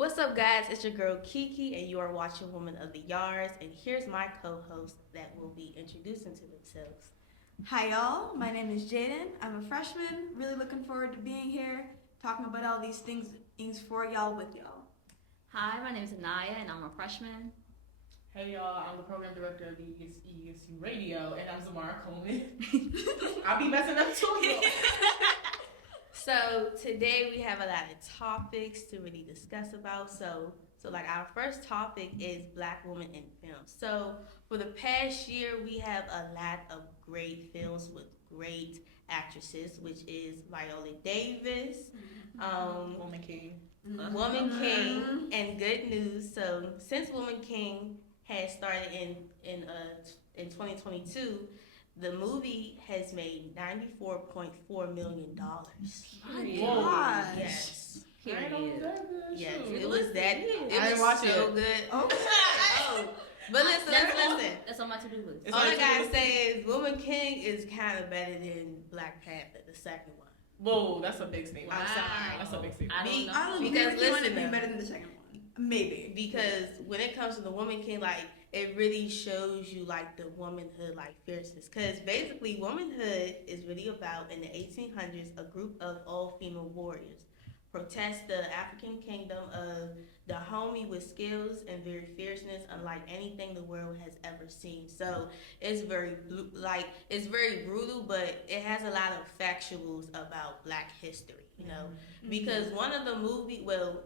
What's up, guys? It's your girl Kiki, and you are watching Woman of the Yards. And here's my co-host that will be introducing to themselves. Hi, y'all. My name is Jadyn. I'm a freshman. Really looking forward to being here, talking about all these things for y'all with y'all. Hi, my name is Anaya, and I'm a freshman. Hey y'all, I'm the program director of the ESU Radio, and I'm Xamara Coleman. I'll be messing up too. So today we have a lot of topics to really discuss about. So like our first topic is Black women in film. So for the past year, we have a lot of great films with great actresses, which is Viola Davis, Woman King, and Good News. So since Woman King has started in 2022. The movie has made $94.4 million. My gosh. Yes. Yes, it was that. It I was watch so it. good. Okay. But listen. That's on my to-do list. All I gotta say is Woman King is kind of better than Black Panther, the second one. Whoa, that's a big statement. I'm sorry. That's a big statement. I don't know. I don't Because agree with you on it listen, being better than the second one. Maybe. Because when it comes to the Woman King, like, it really shows you like the womanhood, like fierceness. Because basically, womanhood is really about in the 1800s a group of all female warriors protest the African kingdom of the homie with skills and very fierceness, unlike anything the world has ever seen. So it's very it's very brutal, but it has a lot of factuals about Black history. You know, because one of the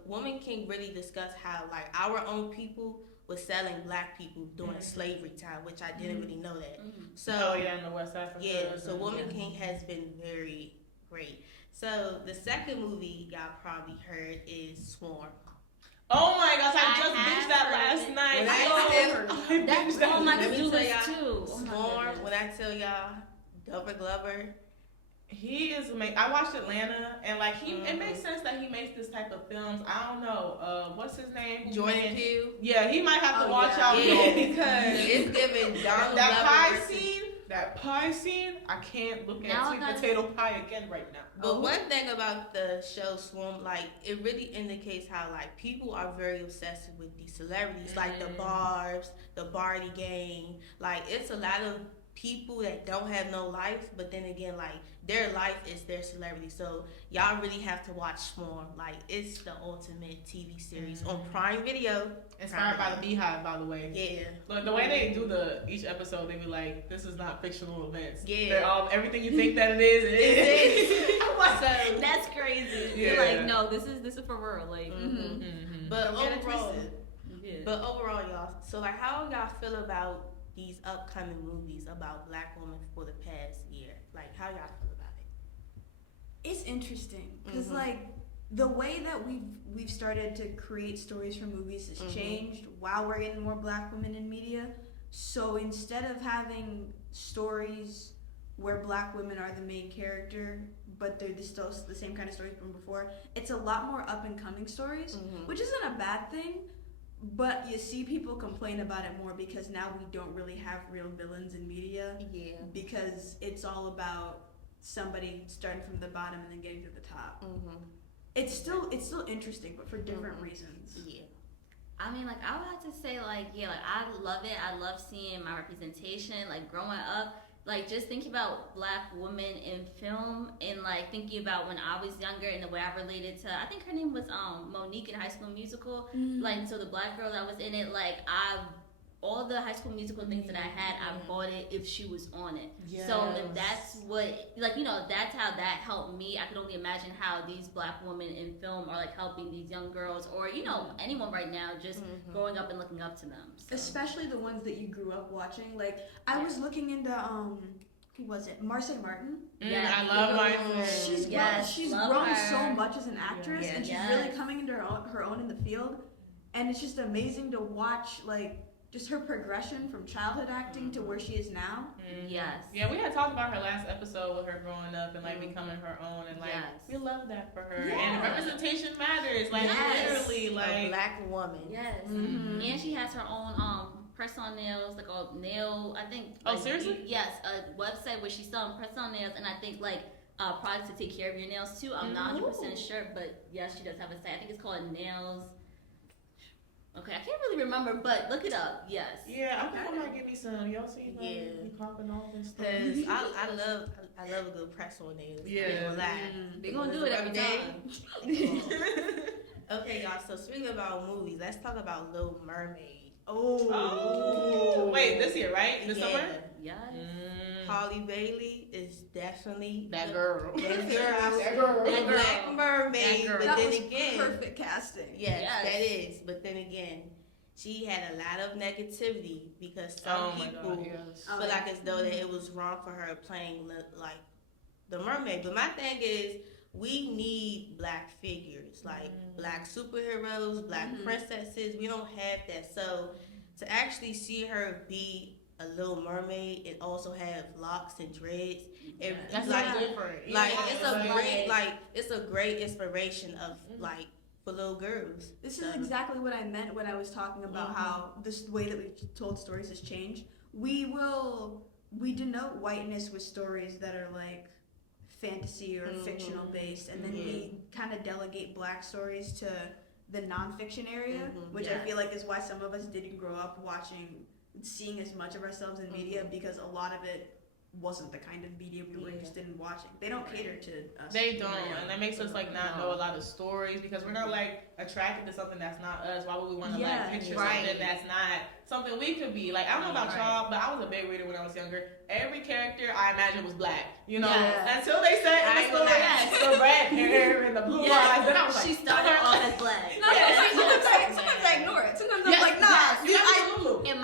Woman King really discussed how like our own people was selling Black people during slavery time, which I didn't really know that. So in the West Africa. yeah, so Woman King has been very great. So the second movie y'all probably heard is Swarm. Oh my gosh, I just I binged that have last night. When That's on my Let me to-do tell list y'all, too. Oh my Swarm. goodness. When I tell y'all, Dover Glover. He is amazing. I watched Atlanta, and like it makes sense that he makes this type of films. I don't know, what's his name? Jordan Peele. Yeah, he might have to watch out Yeah. because It's giving Donald that Glover pie versus- scene. That pie scene, I can't look Now I at gotta- sweet potato pie again right now. But one thing about the show Swarm, like it really indicates how like people are very obsessed with these celebrities, like the Barbs, the Barty gang. Like it's a lot of people that don't have no life, but then again, like their life is their celebrity. So y'all really have to watch Swarm. Like it's the ultimate TV series on Prime Video. Inspired by the Beehive, by the way. Yeah. Look, the way they do each episode, they be like, "This is not fictional events. Yeah. They're all everything you think that it is. It is." So, That's crazy. Yeah. You're like, no, this is for real. Like, but Don't get it overall, twisted. yeah. y'all. So like, how y'all feel about these upcoming movies about Black women for the past year? Like, how y'all feel about it? It's interesting because like the way that we've started to create stories for movies has changed while we're getting more Black women in media. So instead of having stories where Black women are the main character, but they're still the same kind of stories from before, it's a lot more up and coming stories, which isn't a bad thing. But you see people complain about it more because now we don't really have real villains in media. Yeah. Because it's all about somebody starting from the bottom and then getting to the top. It's still interesting, but for different reasons. Yeah. I mean, like, I would have to say, like, yeah, like, I love it. I love seeing my representation, like, growing up. Like, just thinking about Black women in film and, like, thinking about when I was younger and the way I related to, I think her name was Monique in High School Musical. Like, so the Black girl that was in it, like, all the High School Musical things that I had, I bought it if she was on it. Yes. So if that's what, like, you know, that's how that helped me. I could only imagine how these Black women in film are, like, helping these young girls or, you know, anyone right now just growing up and looking up to them. So. Especially the ones that you grew up watching. Like, I was looking into, who was it? Marseille Martin. I love my She's love grown her. so much as an actress, and she's really coming into her own in the field. And it's just amazing to watch, like, just her progression from childhood acting to where she is now. Yes. Yeah, we had talked about her last episode with her growing up and like becoming her own, and like we love that for her. Yeah. And representation matters, like literally, like a Black woman. Yes. And she has her own press-on nails, like a nail. I think. Oh, like, seriously? Yes, a website where she's selling press-on nails, and I think like products to take care of your nails too. I'm not 100% sure, but yes, she does have a site. I think it's called Nails. Okay, I can't really remember, but look it up. Yes. Yeah, I think I might give me some. Y'all seen Yeah. me popping off and stuff? Cause I love a good press on nails. Yeah. They gonna do it every time. Okay, y'all. So speaking about movies, let's talk about Little Mermaid. Oh. Wait, this year, right? This summer? Yes. Holly Bailey is definitely That girl. That That girl. girl. The Black Mermaid. That girl. But That then was again, perfect casting. yes, Yes. that is. But then again, she had a lot of negativity because some people feel like as though that it was wrong for her playing like the mermaid. But my thing is, we need black figures, like black superheroes, black princesses. We don't have that. So to actually see her be a Little Mermaid and also have locks and dreads, That's like, so different. like Yeah. it's a great inspiration of like for little girls. This is exactly what I meant when I was talking about how this way that we've told stories has changed. We denote whiteness with stories that are like fantasy or fictional based, and then we kind of delegate black stories to the nonfiction area, which I feel like is why some of us didn't grow up seeing as much of ourselves in media, because a lot of it wasn't the kind of media we were interested in watching. They don't cater to us. They don't, and that makes us like not know a lot of stories because we're not like attracted to something that's not us. Why would we want to like picture something that's not something we could be? Like I don't know about y'all, but I was a big reader when I was younger. Every character I imagined was black, you know, until they said in the story the red hair and the blue eyes. Then I was like, she started off as black. Sometimes I ignore it. Sometimes I'm like, nah. In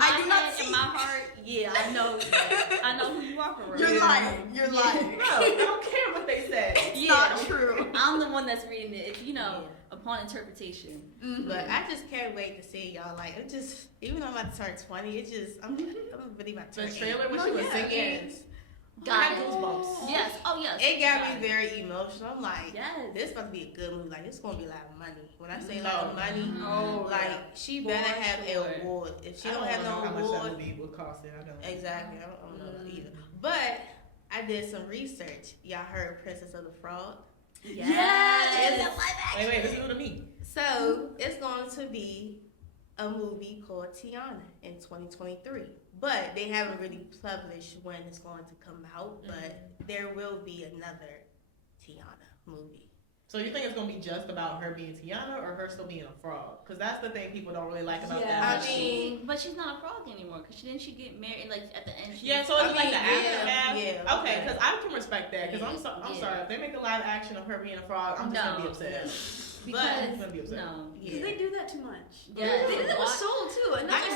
my heart, I know who you are for real. You're lying. You're lying. No, I don't care what they said. It's not true. I'm the one that's reading it. It's, upon interpretation. But I just can't wait to see y'all. Like it just, even though I'm about to turn 20, it just I'm really about to turn. The trailer when she was singing. Got goosebumps. Yes. Oh yes. It got me very emotional. I'm like, yes. This about to be a good movie. Like, it's gonna be a lot of money. When I say a lot of money, she better have an award. If she don't have no how award, much that movie would cost it. I don't. Exactly. I don't know either. But I did some research. Y'all heard Princess of the Frog? Yes. Wait, this is new to me. So it's going to be a movie called Tiana in 2023. But they haven't really published when it's going to come out. But there will be another Tiana movie. So you think it's gonna be just about her being Tiana or her still being a frog? Because that's the thing people don't really like about that. I mean, but she's not a frog anymore. Because she get married like at the end? So it's like the aftermath. Yeah. Okay, because I can respect that. Because I'm sorry if they make a live action of her being a frog, I'm just gonna be upset. Because I'm gonna be upset. Because they do that too much. Yeah. They did that with Soul too. And that's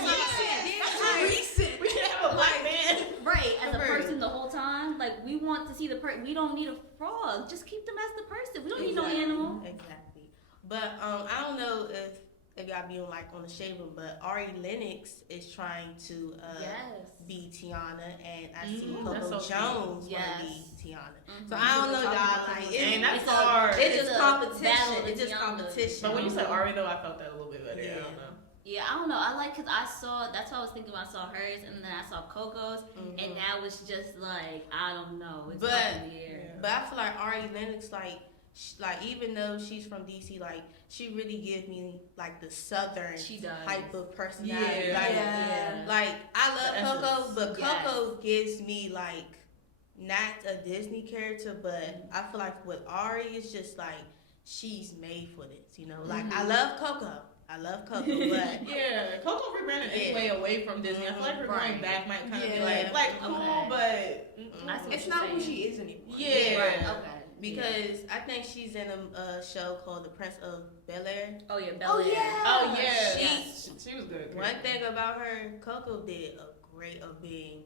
recent. We can't have a black man. Right, as a person the whole time. Like, we want to see the person. We don't need a frog. Just keep them as the person. We don't need no animal. Exactly. But I don't know if y'all be on the shaving, but Ari Lennox is trying to be Tiana, and I see Coco Jones want to be Tiana. So I don't know, y'all. Like, that's hard. It's just competition. It's just competition. But when you said Ari, though, I felt that a little bit better. I don't know. Yeah, I don't know. Because I saw, that's what I was thinking when I saw hers, and then I saw Coco's, and that was just like, I don't know. It's but I feel like Ari Lennox, like even though she's from DC, like she really gives me like the southern type of personality. Like I love Coco, but Coco gives me like not a Disney character, but I feel like with Ari, it's just like she's made for this. Like I love Coco. But Coco rebranded anyway away from Disney. I feel like her going back might kind of be like cool, but it's not who she is anymore. Because I think she's in a show called The Prince of Bel-Air. Oh yeah, Bel-Air. She was good. One thing about her, Coco did a great of being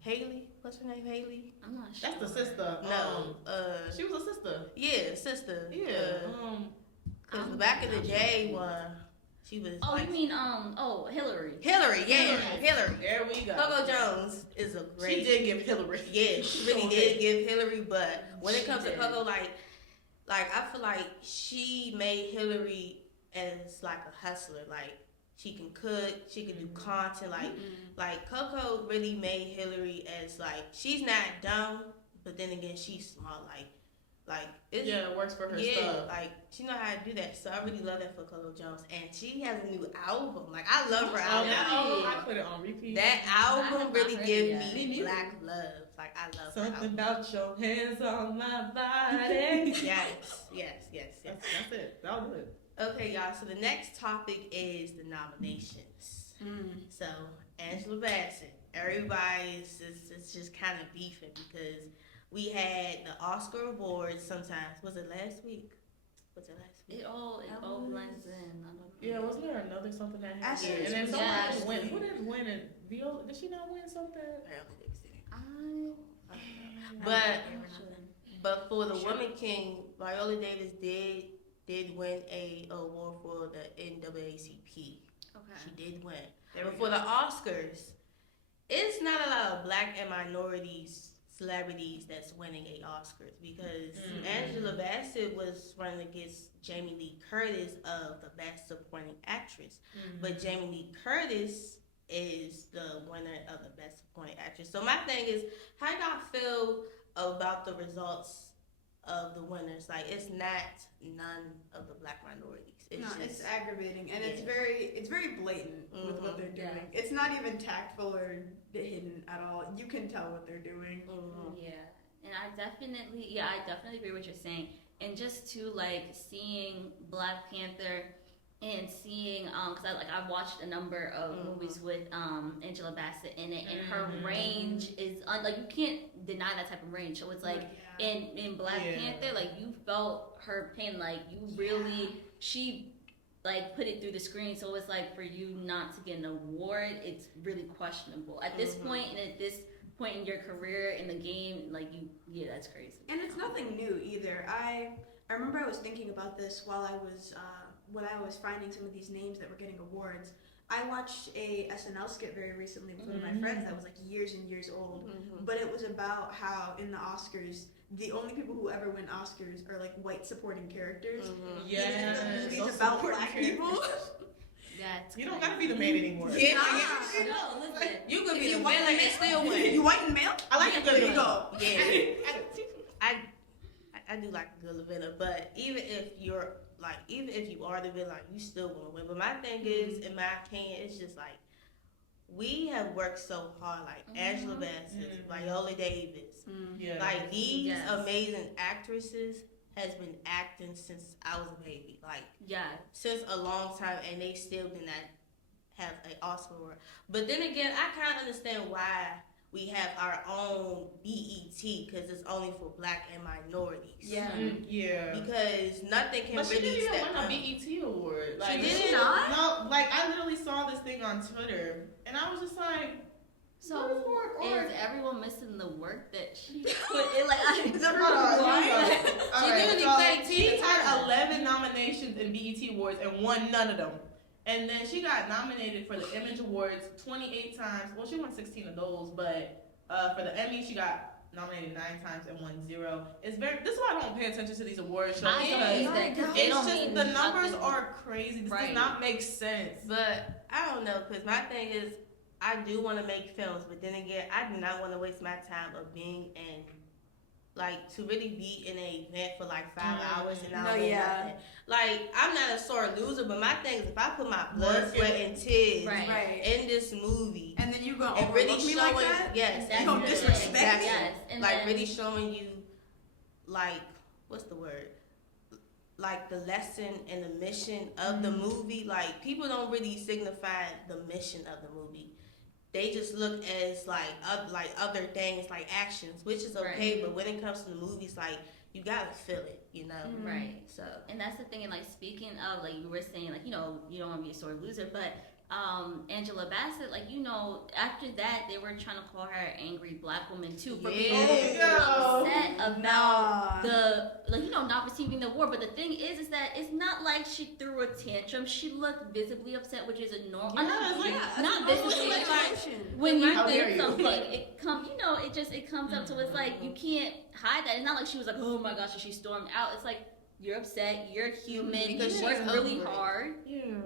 Haley. What's her name? Haley? I'm not sure. That's the sister. No. She was a sister. Yeah, sister. Yeah. Because back in the day one, she was. Oh, you mean Hillary? Hillary. Hillary. There we go. Coco Jones is a great. She did give Hillary. Yeah, she really did give Hillary. But when it comes to Coco, like I feel like she made Hillary as like a hustler. Like she can cook, she can do content. Like Coco really made Hillary as like she's not dumb, but then again she's smart. Like it works for her yeah, stuff. like she know how to do that. So I really love that for Colo Jones, and she has a new album. Like I love her album. That album, I put it on repeat. That album really gives me black love. Like I love something her album. about your hands on my body. yes. That's it. That was it. Okay, y'all. So the next topic is the nominations. So Angela Bassett. Everybody's it's just kind of beefing because we had the Oscar awards. Sometimes was it last week? It all blends in. Yeah, wasn't there another something that happened? Ashley, And then somebody Ashley. win. Who did win it? Viola? Did she not win something? But for the Woman King, Viola Davis did win a award for the NAACP. Okay. She did win. But for the Oscars, it's not a lot of black and minorities celebrities that's winning a Oscars because Angela Bassett was running against Jamie Lee Curtis of the Best Supporting Actress, but Jamie Lee Curtis is the winner of the Best Supporting Actress. So my thing is, how y'all feel about the results of the winners? Like it's not none of the black minorities. It's aggravating, and it's very blatant with what they're doing. Yeah. It's not even tactful or hidden at all. You can tell what they're doing. Yeah, and I definitely agree with what you're saying. And just to like seeing Black Panther and seeing because I watched a number of movies with Angela Bassett in it, and her range is like you can't deny that type of range. So it's like in Black Panther, like you felt her pain, like you really she like put it through the screen. So it's like for you not to get an award, it's really questionable at this point, and at this point in your career in the game, like that's crazy. And it's nothing new either. I remember I was thinking about this while I was when I was finding some of these names that were getting awards. I watched a SNL skit very recently with one of my friends that was like years and years old, but it was about how in the Oscars the only people who ever win Oscars are like white supporting characters. Yeah, the movie's about black people. You don't gotta be the man anymore. No, listen. You could be the villain and still win. You white and male? I like a good There you go. Yeah. I do like a good villain, but even if you are the villain, you still gonna win. But my thing is, in my opinion, it's just like we have worked so hard, like Angela Bassett, Viola Davis, like these amazing actresses has been acting since I was a baby, like since a long time, and they still did not have an Oscar award. But then again, I kind of understand why we have our own BET because it's only for black and minorities. Because nothing can but really. She didn't even step win up. a BET award. Like, She did not. No, like I literally saw this thing on Twitter, and I was just like. So is everyone missing the work that she put in? Like, She literally played. She had 11 nominations in BET Awards and won none of them. And then she got nominated for the Image Awards 28 times. Well, she won 16 of those, but for the Emmy, she got nominated 9 times and won 0. This is why I don't pay attention to these award shows. It's just the numbers are crazy. This does not make sense. But I don't know, because my thing is, I do want to make films, but then again, I do not want to waste my time of being in, like, to really be in an event for like 5 hours and I don't know nothing. Like, I'm not a sore loser, but my thing is, if I put my blood, sweat, and tears in this movie, and then you go and really showing, like that? you don't disrespect me, and like then, really showing you, like, what's the word? Like the lesson and the mission of the movie. Like people don't really signify the mission of the movie. They just look as like other things, like actions, which is okay. But when it comes to the movies, like you gotta feel it, you know. Right. So, and that's the thing. And like speaking of, like you were saying, like you don't want to be a sore loser, but Angela Bassett, like after that they were trying to call her an angry black woman too for being upset about the not receiving the award. But the thing is that it's not like she threw a tantrum. She looked visibly upset, which is a normal. Not visibly. When you think something, it comes. It comes up. So it's like you can't hide that. It's not like she was like, oh my gosh, and she stormed out. It's like you're upset. You're human. Because you worked really hard. You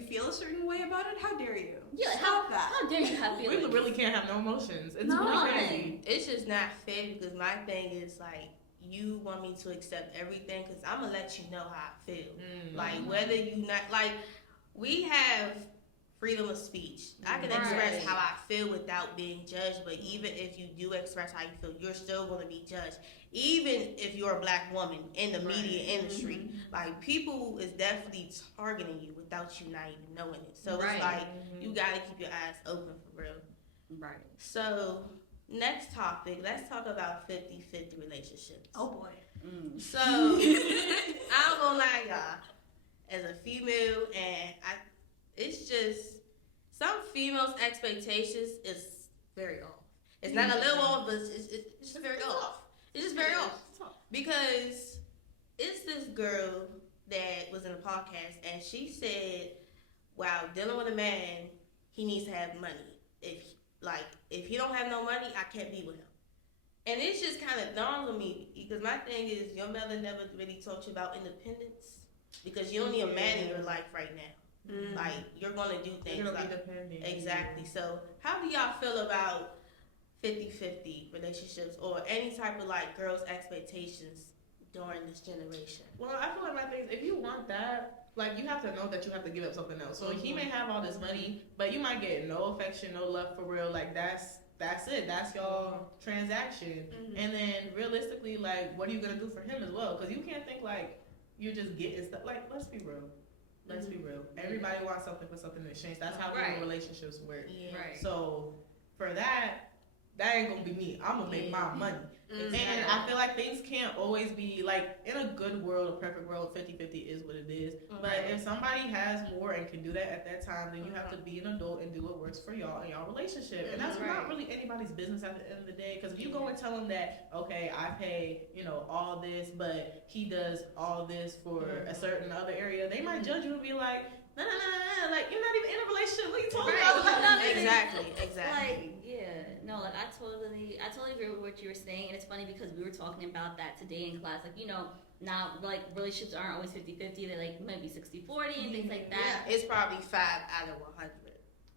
feel a certain way about it? How dare you? Stop that. How dare you have feelings? We really can't have no emotions. It's really crazy. It's just not fair because my thing is like you want me to accept everything because I'm gonna let you know how I feel. Like whether you not like, we have freedom of speech. I can express how I feel without being judged, but even if you do express how you feel, you're still going to be judged. Even if you're a black woman in the media industry, like people is definitely targeting you without you not even knowing it. So it's like you got to keep your eyes open for real. Right. So next topic, let's talk about 50-50 relationships. Oh boy. So I'm gonna lie, y'all. As a female, and it's just some females' expectations is very off. It's not a little off, but it's just very off. It's just very off because it's this girl that was in a podcast and she said, "Wow, dealing with a man, he needs to have money. If he don't have no money, I can't be with him." And it's just kind of dawned on me because my thing is, your mother never really taught you about independence because you don't need a man in your life right now. Like, you're going to do things. You're like, independent. Exactly. So, how do y'all feel about 50-50 relationships or any type of, like, girls' expectations during this generation? Well, I feel like my thing is, if you want that, like, you have to know that you have to give up something else. So, he may have all this money, but you might get no affection, no love for real. Like, that's it. That's your transaction. And then, realistically, like, what are you going to do for him as well? Because you can't think, like, you're just getting stuff. Like, let's be real. Let's be real. Everybody wants something for something in exchange. That's how relationships work. Yeah. Right. So for that ain't gonna be me. I'm gonna make my money. And I feel like things can't always be like, in a good world, a perfect world, 50-50 is what it is. But if somebody has more and can do that at that time, then you have to be an adult and do what works for y'all in y'all relationship. And that's not really anybody's business at the end of the day. Because if you go and tell them that, okay, I pay, all this, but he does all this for a certain other area, they might judge you and be like, no, like, you're not even in a relationship. What are you talking about? Exactly. Like, I totally agree with what you were saying, and it's funny because we were talking about that today in class. Like, now, like, relationships aren't always 50-50. They're like maybe 60-40 and things like that. Yeah, it's probably 5 out of 100.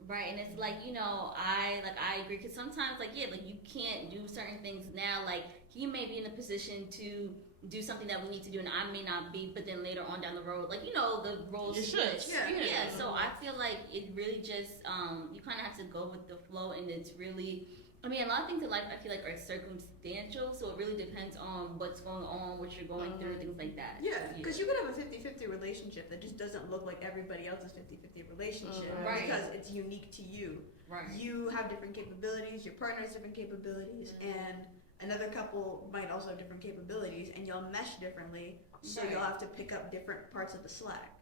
Right, and it's like, I agree because sometimes, you can't do certain things now. Like, he may be in a position to do something that we need to do, and I may not be. But then later on down the road, the roles switch. Yeah. So I feel like it really just you kind of have to go with the flow, and it's really. I mean, a lot of things in life I feel like are circumstantial, so it really depends on what's going on, what you're going through, things like that. Yeah, because you could have a 50-50 relationship that just doesn't look like everybody else's 50-50 relationship because it's unique to you. Right. You have different capabilities, your partner has different capabilities, and another couple might also have different capabilities, and y'all mesh differently, so you'll have to pick up different parts of the slack.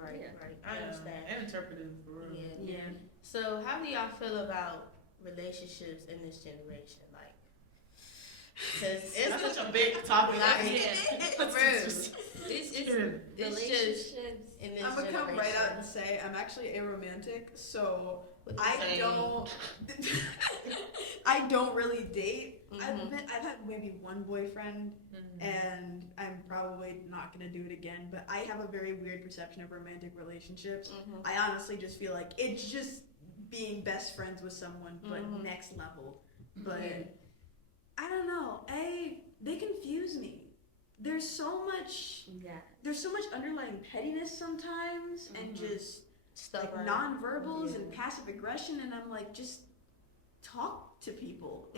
Right. I understand. And interpretive for real. Yeah. So, how do y'all feel about relationships in this generation? Like, because it's such a big topic. It's just in this I'm gonna come generation. right out and say I'm actually aromantic, so I don't really date. I've had maybe one boyfriend, and I'm probably not gonna do it again. But I have a very weird perception of romantic relationships. I honestly just feel like it's just being best friends with someone, but next level. But I don't know. They confuse me. There's so much underlying pettiness sometimes, and just like non-verbals and passive aggression, and I'm like, just talk to people.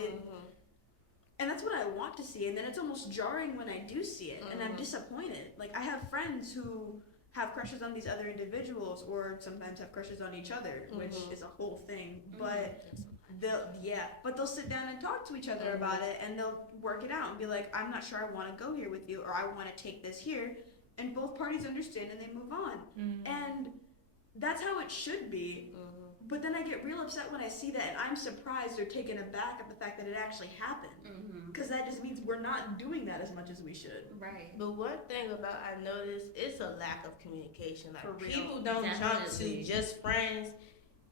And that's what I want to see, and then it's almost jarring when I do see it, and I'm disappointed. Like, I have friends who have crushes on these other individuals, or sometimes have crushes on each other, which is a whole thing. But they'll sit down and talk to each other about it, and they'll work it out and be like, I'm not sure I want to go here with you, or I want to take this here, and both parties understand and they move on. And that's how it should be. But then I get real upset when I see that, and I'm surprised or taken aback at the fact that it actually happened. Because that just means we're not doing that as much as we should. Right. But one thing about I noticed, it's a lack of communication. Like, For real. people don't jump to just friends.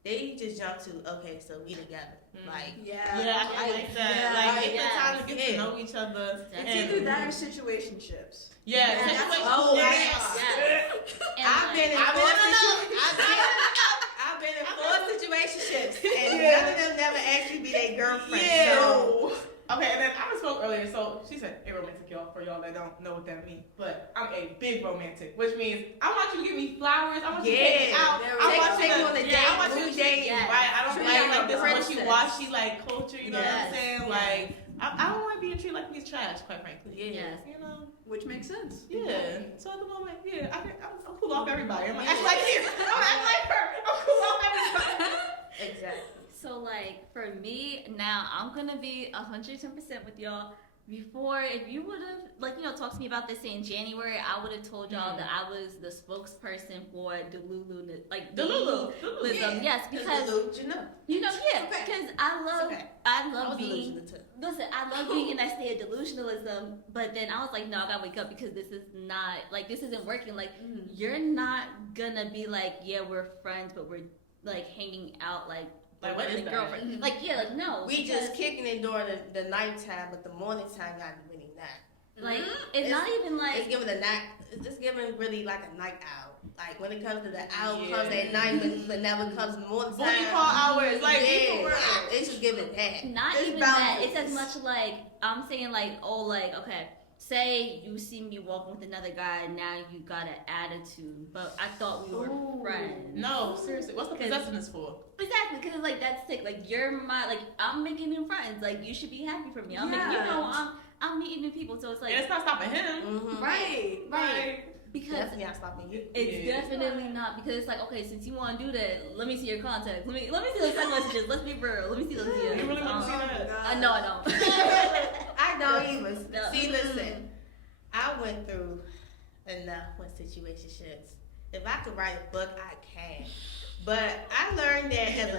They just jump to, okay, so we together. Like, I like that. Take the time to get to know each other. It's either that or situationships. I've been in 4 situationships, and none of them never actually be their girlfriend. So Okay, and then I spoke earlier, so she said aromantic, y'all, for y'all that don't know what that means. But I'm a big romantic, which means I want you to give me flowers, I want you to take me out, I want you to on the date, I want you to date, yes. Right? I don't like this princess. wishy-washy like culture, you know what I'm saying? Like I don't like being treated like he's trash, quite frankly. Yes. You know? Which makes sense. Yeah. So at the moment, I'm cool off everybody. I'm like, act like you. I'm act like her. I'm cool off everybody. Exactly. So like for me now, I'm gonna be 110% with y'all. Before, if you would have talked to me about this in January, I would have told y'all that I was the spokesperson for Delu-lu, like Delu-lu. Yes, because delusional. because I love being. delusional too. Listen, I love being in that state of delusionalism, but then I was like, no, I gotta wake up because this is not this isn't working. Like you're not gonna be like, yeah, we're friends, but we're like hanging out like what is that? girlfriend. No. We just kicking it during the nighttime, but the morning time not really that. Like it's not even like it's giving it's giving really like a night out. Like when it comes to the hour comes at night, but never comes morning time. Booty call hours, like it's just giving that. Not it's even boundaries. that. It's as much like I'm saying okay. Say you see me walking with another guy and now you got an attitude, but I thought we were friends. No, seriously, what's the possessiveness for? Exactly, because that's sick. Like you're I'm making new friends. Like you should be happy for me. I'm I'm meeting new people, so it's like and it's not stopping him. Mm-hmm. Right. Because definitely not stopping you. It's definitely not because it's like okay, since you want to do that, let me see your contacts. Let me see those text messages. Let's be real. Let me see those. You really want to see that? I know I don't. I don't even. No. See, listen. I went through enough with situationships. If I could write a book, I can. But I learned that as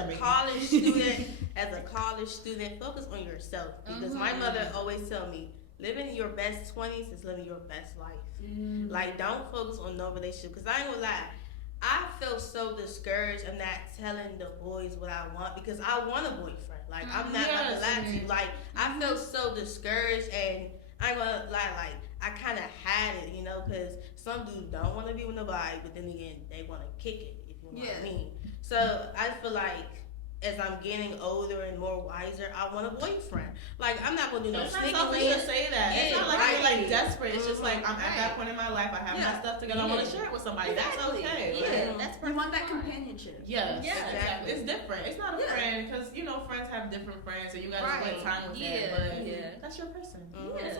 a college student, focus on yourself. Because my mother always tell me, living your best 20s is living your best life. Like, don't focus on no relationship. Because I ain't gonna lie, I feel so discouraged of not telling the boys what I want because I want a boyfriend. Like, I'm not gonna lie to you. Like, I feel so discouraged and I ain't gonna lie, like, I kind of had it, because some dudes don't want to be with nobody, but then again, they want to kick it, if you know what I mean. So I feel like as I'm getting older and more wiser, I want a boyfriend. Like, I'm not going to do no sneaky selfish to say that. Yeah, it's not like you're like desperate. It's just like I'm at that point in my life. I have my stuff together. I want to share it with somebody. Exactly. That's okay. Yeah, that's You want that companionship. Yes. Yeah. Exactly. It's different. It's not a friend because friends have different friends and you got to spend time with them. But that's your person. It's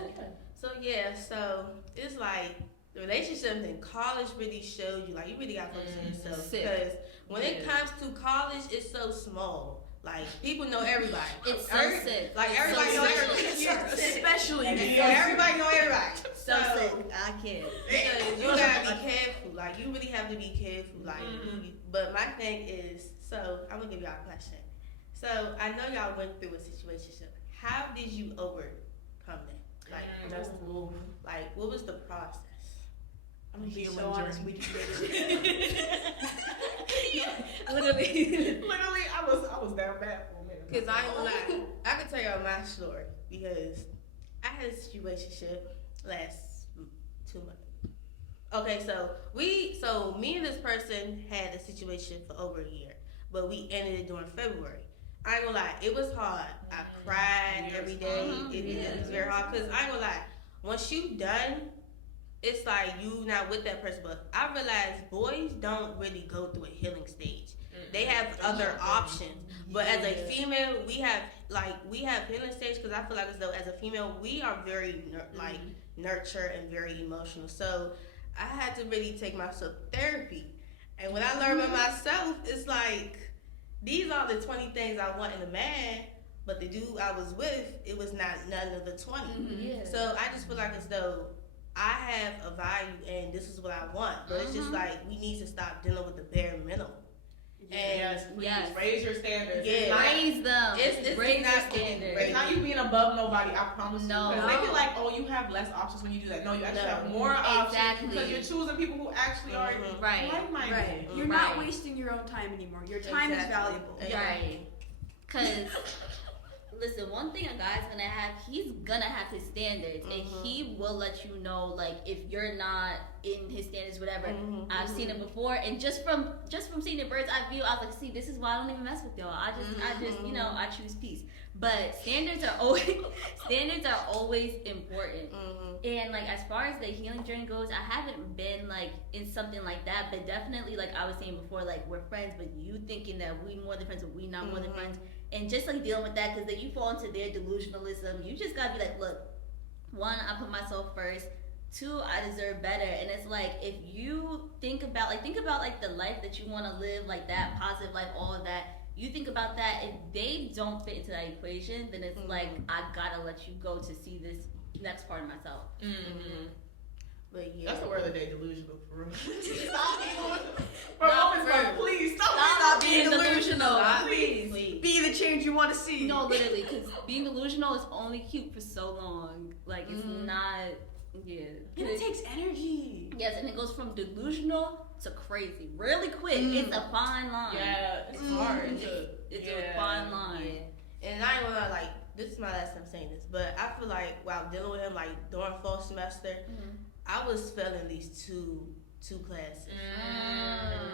okay. So it's like the relationships in college really showed you, like, you really got to focus on yourself. Because when it comes to college, it's so small. Like, people know everybody. It's so sick. Like, everybody know everybody. Especially everybody know everybody. So sick. I can't. Because you gotta be careful. Like, you really have to be careful. Like, but my thing is, so I'm gonna give y'all a question. So I know y'all went through a situationship. How did you overcome that? Like, like, what was the process? I'm gonna be so honest. We just Literally, I was down bad for a minute. Because I ain't gonna lie, I can tell y'all my story because I had a situationship last 2 months. Okay, so me and this person had a situation for over a year, but we ended it during February. I ain't gonna lie, it was hard. I cried every day. It was very hard because I ain't gonna lie, once you done, it's like you not with that person. But I realized boys don't really go through a healing stage. They have other options. But as a female, we have healing stage because I feel like as though as a female, we are very nurture and very emotional. So I had to really take myself to therapy. And when I learned about myself, it's like, these are the 20 things I want in a man, but the dude I was with, it was not none of the 20. So I just feel like as though I have a value and this is what I want. But it's just like, we need to stop dealing with the bare minimum. And raise your standards. Raise them. It's raise not your standards. It's not you being above nobody, I promise you. No. Because they feel like, oh, you have less options when you do that. No, you actually have more options because you're choosing people who actually are like-minded. Right. You're not wasting your own time anymore. Your time is valuable. Right. Because, listen, one thing a guy's gonna have, he's gonna have his standards, and he will let you know, like, if you're not in his standards, whatever. I've seen it before, and just from seeing the bird's eye view, I was like, see, this is why I don't even mess with y'all. I just, I choose peace. But standards are always important. And like as far as the healing journey goes, I haven't been like in something like that, but definitely like I was saying before, like we're friends, but you thinking that we more than friends, but we not more than friends, and just like dealing with that, because then you fall into their delusionalism. You just gotta be like, look, one, I put myself first. Two, I deserve better. And it's like, if you think about like the life that you want to live, like that positive life, all of that. You think about that. If they don't fit into that equation, then it's like I gotta let you go to see this next part of myself. But yeah, that's the word of the day, delusional, for real. Please stop being delusional. Please. Be the change you want to see. No, literally, because being delusional is only cute for so long. Like, it's not, yeah. And it takes energy. Yes, and it goes from delusional to crazy really quick. It's a fine line. Yeah, it's hard. It's a fine line. Yeah. And I ain't gonna lie, like, this is my last time saying this, but I feel like while dealing with him, like during fall semester, I was failing at least two classes.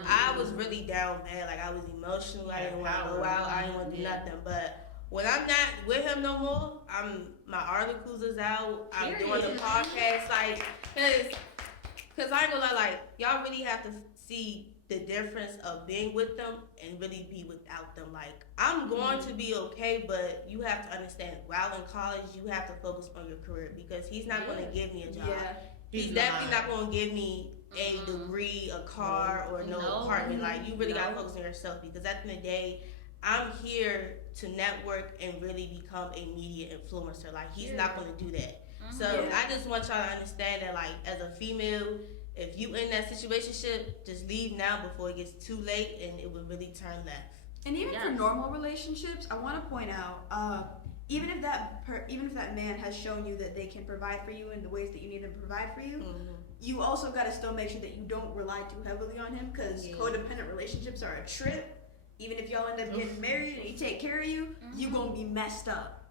I was really down bad. Like I was emotional. I didn't want to go out. I didn't want to do nothing. But when I'm not with him no more, my articles is out. I'm doing the podcast, like, cause I ain't gonna lie, like y'all really have to see the difference of being with them and really be without them. Like I'm going to be okay, but you have to understand. While in college, you have to focus on your career because he's not going to give me a job. Yeah. He's definitely not going to give me a degree, a car, or no apartment. Like, you really got to focus on yourself because at the end of the day, I'm here to network and really become a media influencer. Like, he's not going to do that. So, I just want y'all to understand that, like, as a female, if you in that situationship, just leave now before it gets too late and it will really turn left. And even for normal relationships, I want to point out, even if that man has shown you that they can provide for you in the ways that you need them to provide for you, you also got to still make sure that you don't rely too heavily on him because codependent relationships are a trip. Even if y'all end up getting married and he take care of you, you gonna be messed up.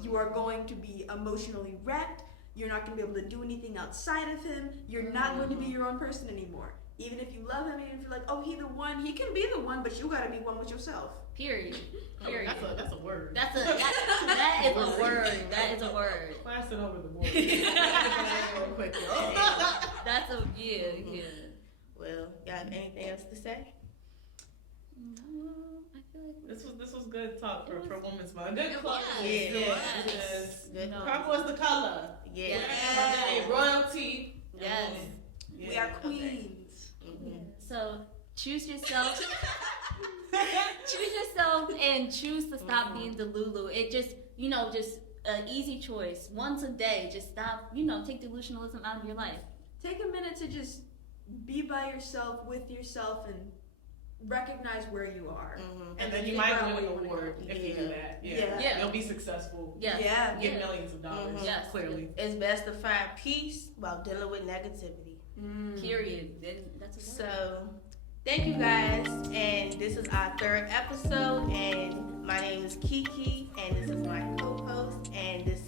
You are going to be emotionally wrecked. You're not going to be able to do anything outside of him. You're not going to be your own person anymore. Even if you love him, even if you're like, oh, he the one, he can be the one, but you got to be one with yourself. Period. Period. That's a word. That is a word. That is a word. Class it over the board. That's a yeah. Well, y'all have anything else to say? No, I feel like this was good talk for Women's Month. Good call. Yes. Good. Purple is the color. Yeah. Royalty. Yes. We are queens. So choose yourself. Choose yourself and choose to stop being Delu-lu. It just an easy choice. Once a day, just stop, take delusionalism out of your life. Take a minute to just be by yourself, with yourself, and recognize where you are. And then you might win an award if you do that. Yeah. You'll be successful. Yeah. Get millions of dollars. Yes. Clearly. It's best to find peace while dealing with negativity. Period. That's a word. So, thank you guys, and this is our third episode, and my name is Kiki, and this is my co-host, and this